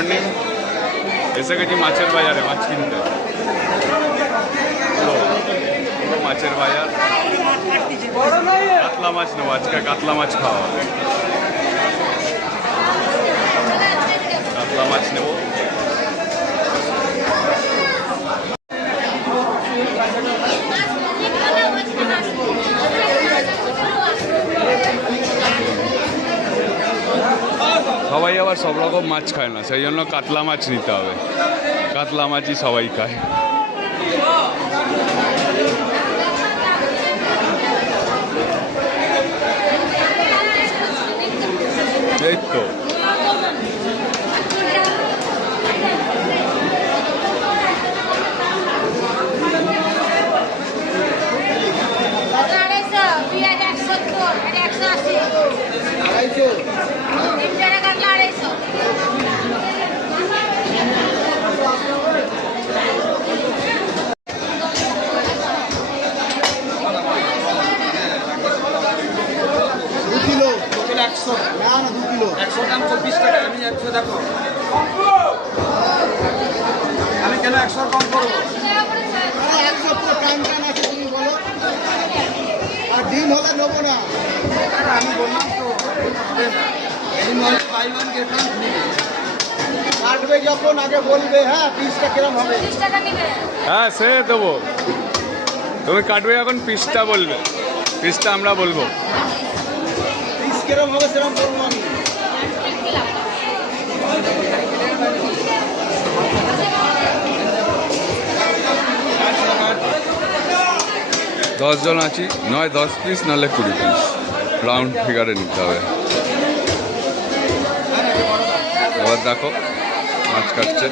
Morning এসে গেছি মাছের বাজারে মাছ কিনতে। মাছের বাজার, কাতলা মাছ নেবো আজকে, কাতলা মাছ খাওয়া, কাতলা মাছ নেবো। সবাই আবার সব রকম মাছ খায় না, সেই জন্য কাতলা মাছ নিতে হবে। কাতলা মাছই সবাই খায়। এই তো আমি কেন 100 কম করবো? আর ডিম হলে নেবো না। আমি বললাম তো কাটবে যখন আগে বলবে, হ্যাঁ পিসটা কিরম হবে। হ্যাঁ সে দেবো, তুমি কাটবে যখন পিসটা বলবে, পিসটা আমরা বলবো। পিস কিরম হবে সেরকম বলবো আমি। 10 জন আছি, নয় 10 পিস নাহলে 20 পিস, রাউন্ড ফিগারে নিতে হবে। এবার দেখো মাছ কাটছে,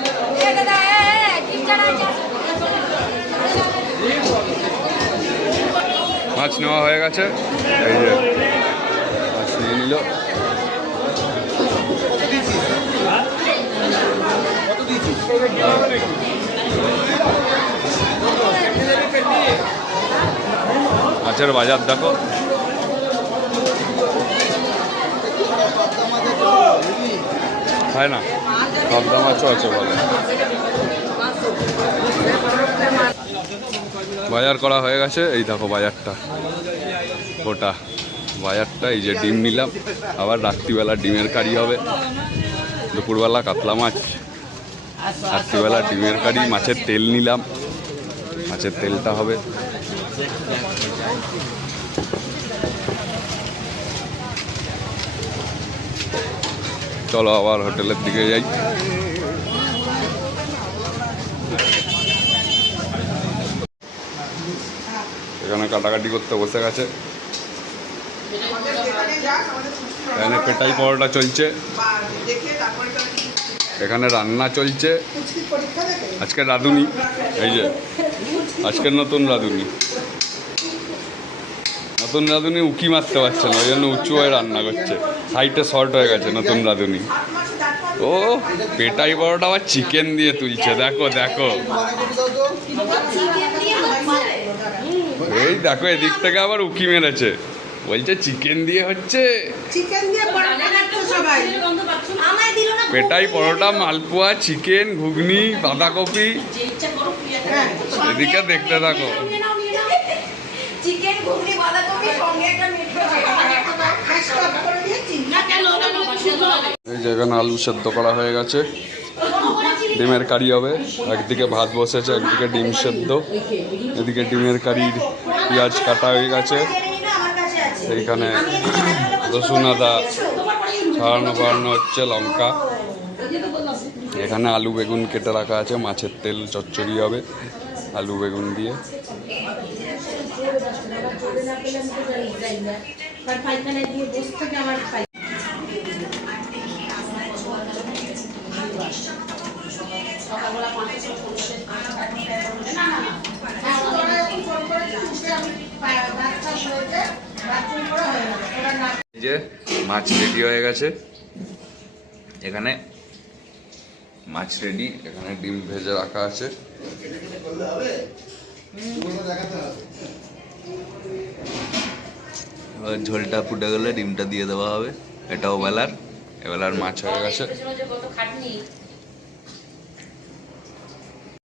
মাছ নেওয়া হয়ে গেছে। এই যে মাছ নিয়ে নিল। মাছের বাজার দেখো, হয় না পাবদা মাছও আছে বলে। বাজার করা হয়ে গেছে, এই দেখো বাজারটা, গোটা বাজারটা। এই যে ডিম নিলাম, আবার রাত্রিবেলা ডিমের কারি হবে, দুপুরবেলা কাতলা মাছ, রাত্রিবেলা ডিমের কারি। মাছের তেল নিলাম, মাছের তেলটা হবে। চলো আবার হোটেলের দিকে যাই। এখানে কাটাকাটি করতে বসে গেছে, এখানে পেটাই পরোটা চলছে, এখানে রান্না চলছে। আজকে রাঁধুনি, এই যে আজকের নতুন রাঁধুনি, নতুন রাঁধুনি উকি মারতে পারছে না, ওই জন্য উঁচু হয়ে রান্না করছে, হাইটে শর্ট হয়ে গেছে নতুন রাঁধুনি। ও পেটাই পরোটা আবার চিকেন দিয়ে তুলছে, দেখো দেখো, এই দেখো এদিক থেকে আবার উকি মেরেছে, বলছে চিকেন দিয়ে হচ্ছে। পেটাই পরোটা, মালপোয়া, চিকেন, ঘুগনি, বাঁধাকপি, এদিকে দেখতে থাকো। এই যেখানে আলু সেদ্ধ করা হয়ে গেছে, ডিমের কারি হবে। একদিকে ভাত বসেছে, একদিকে ডিম সেদ্ধ, এদিকে ডিমের কারির পেঁয়াজ কাটা হয়ে গেছে। এইখানে রসুন আদা ছাড়ানো বাড়ানো হচ্ছে, লঙ্কা। এখানে আলু বেগুন কেটে রাখা আছে, মাছের তেল চচ্চড়ি হবে আলু বেগুন দিয়ে। যে মাছ রেডি হয়ে গেছে, এখানে মাছ রেডি, এখানে ডিম ভেজে রাখা আছে। ঝোলটা ফুটে গেলে ডিমটা দিয়ে দেওয়া হবে। এটাও বেলার, এবেলার মাছ হয়ে গেছে।